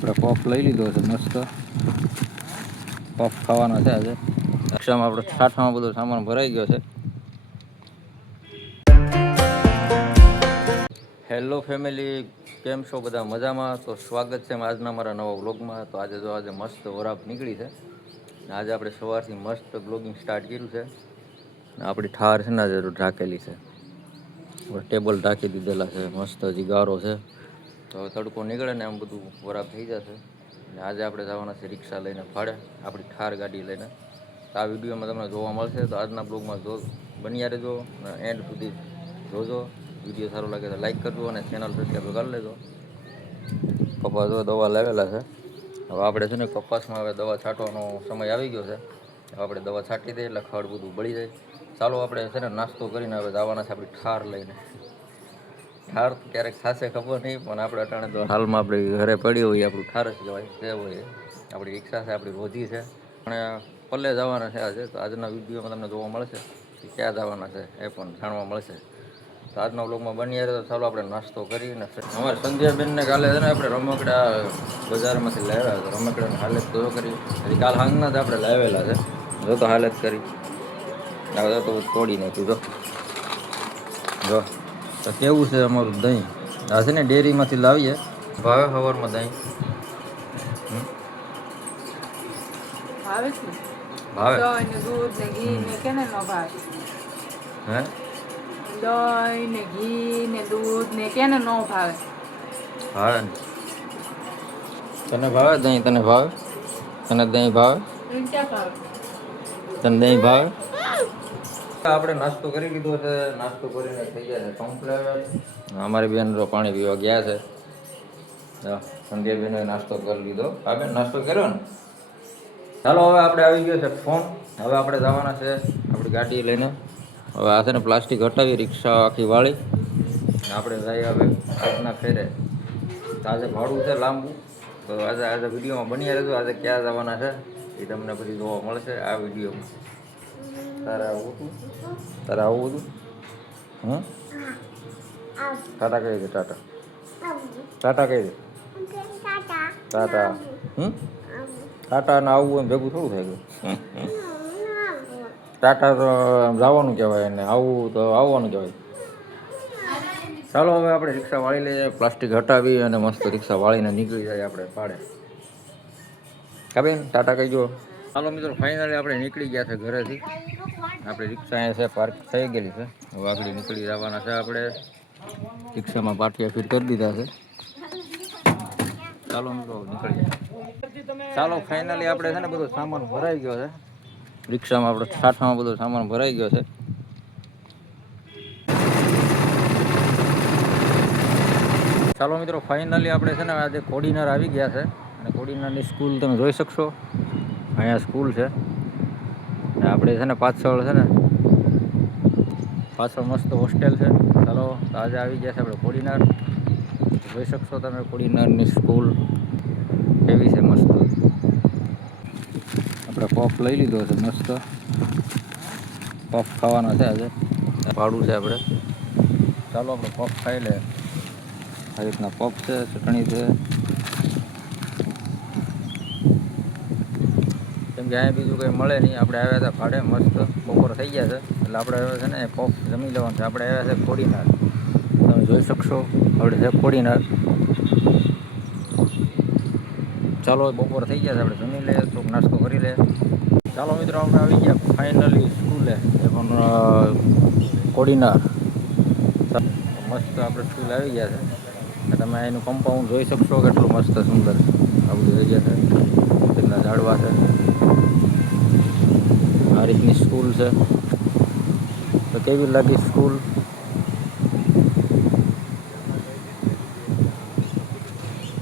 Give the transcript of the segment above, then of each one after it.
આપણે પફ લઈ લીધો છે મસ્ત. પફ ખાવાનો છે આજે. રિક્ષામાં આપણે ઠાઠામાં બધો સામાન ભરાઈ ગયો છે. હેલો ફેમિલી, કેમ છો બધા મજામાં? તો સ્વાગત છે આજના મારા નવા વ્લોગમાં. તો આજે મસ્ત વરાપ નીકળી છે. આજે આપણે સવારથી મસ્ત બ્લોગિંગ સ્ટાર્ટ કર્યું છે. આપણી ઠાર છે ને આજે ઢાકેલી છે. ટેબલ ઢાંકી દીધેલા છે, મસ્ત હજી ગારો છે. તો હવે તડકો નીકળે ને આમ બધું વરાપ થઈ જશે. અને આજે આપણે જવાના છે રિક્ષા લઈને ભાડે, આપણી ઠાર ગાડી લઈને. તો આ વિડીયોમાં તમને જોવા મળશે. તો આજના બ્લોગમાં બન્યા રહેજો અને એન્ડ સુધી જોજો. વિડીયો સારો લાગે તો લાઈક કરજો અને ચેનલ સબસ્ક્રાઈબ કરી લેજો. કપાસ દવા લાવેલા છે. હવે આપણે છે ને કપાસમાં હવે દવા છાંટવાનો સમય આવી ગયો છે. હવે આપણે દવા છાંટી દઈએ એટલે ખડ બધું બળી જાય. ચાલો આપણે છે ને નાસ્તો કરીને હવે જવાના છે આપણી ઠાર લઈને. ઠાર ક્યારેક થશે ખબર નહીં, પણ આપણે અટાણે તો હાલમાં આપણી ઘરે પડી હોય આપણું ઠાર જ કહેવાય. તે હોય આપણી રિક્ષા છે, આપણી રોજી છે. અને પલ્લે જવાના છે આજે. તો આજના વિડીયોમાં તમને જોવા મળશે કે ક્યાં જવાના છે એ પણ જાણવા મળશે. તો આજના વ્લોગમાં બની રહે. તો ચાલો આપણે નાસ્તો કરીને અમારે સંધ્યાબેનને કાલે છે ને આપણે રમકડા બજારમાંથી લાવ્યા. તો રમકડાની હાલત તો કરી હજી કાલ સાંજના જ આપણે લાવેલા છે. જો તો હાલત કરી હવે તો તોડી નાખ્યું. જો તો કેવું છે અમારું દહીં. આ છે ને ડેરીમાંથી લાવીએ. ભાવે સવારમાં દહીં ભાવે દૂધ ને ઘી ને કેને ન ભાવે? હે દહીં ને ઘી ને દૂધ ને કેને ન ભાવે? ભાવે ને. તને ભાવે દહીં? તને ભાવે? તને દહીં ભાવે? તને દહીં ભાવે? આપણે નાસ્તો કરી લીધો છે. નાસ્તો કરીને થઈ ગયા છે કમ્પ્લેટ. અમારી બેન તો પાણી પીવા ગયા છે. સંધ્યાબેને નાસ્તો કરી લીધો. હા બેન, નાસ્તો કર્યો ને? ચાલો હવે આપણે આવી ગયો છે ફોન. હવે આપણે જવાના છે આપણી ગાડી લઈને. હવે આ છે ને પ્લાસ્ટિક હટાવી રિક્ષા આખી વાળી આપણે જઈએ હવે આજના ફેરે. આજે ભાડું છે લાંબુ. તો આજે વિડીયોમાં બની રહેજો. આજે ક્યાં જવાના છે એ તમને પછી જોવા મળશે આ વિડીયોમાં. તારે આવવું હતું? તારે આવવું હતું? ટાટા કહી દે. ટાટા ટાટા કહી દે. ટાટા ટાટા ને આવવું એમ ભેગું થોડું થાય ગયું. ટાટા તો જવાનું કહેવાય અને આવવું તો આવવાનું કહેવાય. ચાલો હવે આપણે રિક્ષા વાળી લઈએ. પ્લાસ્ટિક હટાવી અને મસ્ત રિક્ષા વાળીને નીકળી જાય આપણે પાડે. કાબેન ટાટા કહીજો. ચાલો મિત્રો, ફાઇનલી આપણે નીકળી ગયા છે ઘરેથી. આપણી રિક્ષા અહીંયા છે, પાર્ક થઈ ગયેલી છે. હવે આગળ નીકળી જવાના છે આપણે. રિક્ષામાં પાટિયા ફિટ કરી દીધા છે. ચાલો મિત્રો નીકળી જાય. ચાલો ફાઇનલી આપણે છે ને બધો સામાન ભરાઈ ગયો છે રિક્ષામાં. આપણે ઠાઠામાં બધો સામાન ભરાઈ ગયો છે. ચાલો મિત્રો, ફાઇનલી આપણે છે ને આજે કોડીનાર આવી ગયા છે. અને કોડીનારની સ્કૂલ તમે જોઈ શકશો. અહીંયા સ્કૂલ છે. આપણે છે ને પાછળ છે ને પાછળ મસ્ત હોસ્ટેલ છે. ચાલો આજે આવી ગયા છે આપણે કોડીનાર. જોઈ શકશો તમે કોડીનારની સ્કૂલ કેવી છે મસ્ત. આપણે પફ લઈ લીધો છે મસ્ત. પફ ખાવાનો છે આજે. ભાડું છે આપણે. ચાલો આપણે પફ ખાઈ લે. આ રીતના પફ છે, ચટણી છે. કેમ કે અહીંયા બીજું કંઈ મળે નહીં. આપણે આવ્યા હતા ભાડે મસ્ત. બપોર થઈ ગયા છે એટલે આપણે આવ્યા છે ને પફ જમી લેવાનું છે. આપણે આવ્યા છે કોડીનાર. તમે જોઈ શકશો આપણે છે કોડીનાર. ચાલો બપોર થઈ ગયા છે, આપણે જમી લઈએ, થોડોક નાસ્તો કરી લઈએ. ચાલો મિત્રો, આપણે આવી ગયા ફાઇનલી સ્કૂલે. એ પણ કોડીનાર મસ્ત આપણે સ્કૂલ આવી ગયા છે. તમે એનું કમ્પાઉન્ડ જોઈ શકશો કેટલું મસ્ત સુંદર આ બધી જગ્યા છે. કેટલા ઝાડવા છે. આ રીતની સ્કૂલ છે. તો કેવી લાગી સ્કૂલ?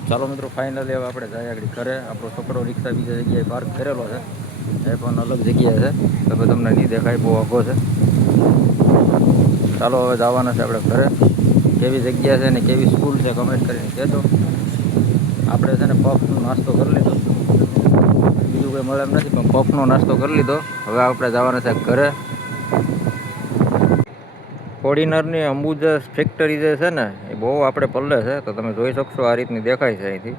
ચાલો મિત્રો, ફાઇનલી હવે આપણે જઈએ આગળ ઘરે. આપણો છોકરો રિક્ષા બીજા જગ્યાએ પાર્ક કરેલો છે. એ પણ અલગ જગ્યાએ છે. તો તમને નહીં દેખાય, બહુ આગો છે. ચાલો હવે જવાના છે આપણે ઘરે. કેવી જગ્યા છે ને કેવી સ્કૂલ છે કમેન્ટ કરીને કહેજો. આપણે છે ને પફનો નાસ્તો કરી લીધો. બીજું કંઈ મળે એમ નથી, પણ પફનો નાસ્તો કરી લીધો. હવે આપણે જવાના છે ઘરે. કોડીનારની અંબુજા ફેક્ટરી જે છે ને એ બહુ આપણે પલ્લે છે. તો તમે જોઈ શકશો આ રીતની દેખાય છે અહીંથી.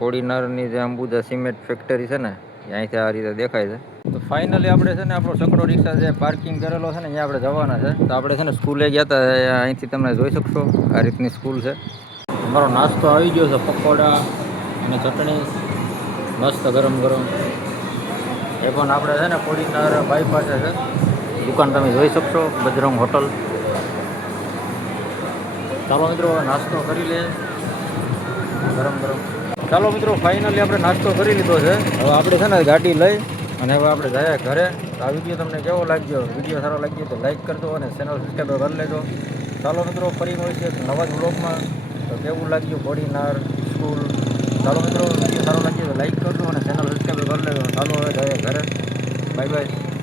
કોડીનારની જે અંબુજા સિમેન્ટ ફેક્ટરી છે ને એ અહીંથી આ રીતે દેખાય છે. તો ફાઇનલી આપણે છે ને આપણો છકડો રિક્ષા જે પાર્કિંગ કરેલો છે ને અહીંયા આપણે જવાના છે. તો આપણે છે ને સ્કૂલે ગયા હતા, અહીંથી તમે જોઈ શકશો આ રીતની સ્કૂલ છે. અમારો નાસ્તો આવી ગયો છે, પકોડા અને ચટણી મસ્ત ગરમ ગરમ. એ પણ આપણે છે ને કોડીનાર બાયપાસે છે દુકાન, તમે જોઈ શકશો બજરંગ હોટલ. ચાલો મિત્રો નાસ્તો કરી લે ગરમ ગરમ. ચાલો મિત્રો ફાઇનલી આપણે નાસ્તો કરી લીધો છે. હવે આપણે છે ને ગાડી લઈ અને હવે આપણે જઈએ ઘરે. તો આ વિડીયો તમને કેવો લાગ્યો? વિડીયો સારો લાગ્યો તો લાઈક કરજો અને ચેનલ સબસ્ક્રાઈબ કરી લેજો. ચાલો મિત્રો ફરી મળીએ નવા જ વ્લોગમાં. તો કેવું લાગ્યું કોડીનાર સ્કૂલ? ચાલો મિત્રો વિડીયો સારો લાગ્યો તો લાઈક કરજો અને ચેનલ સબસ્ક્રાઈબ કરી લેજો. ચાલો હવે જઈએ ઘરે. Bye bye.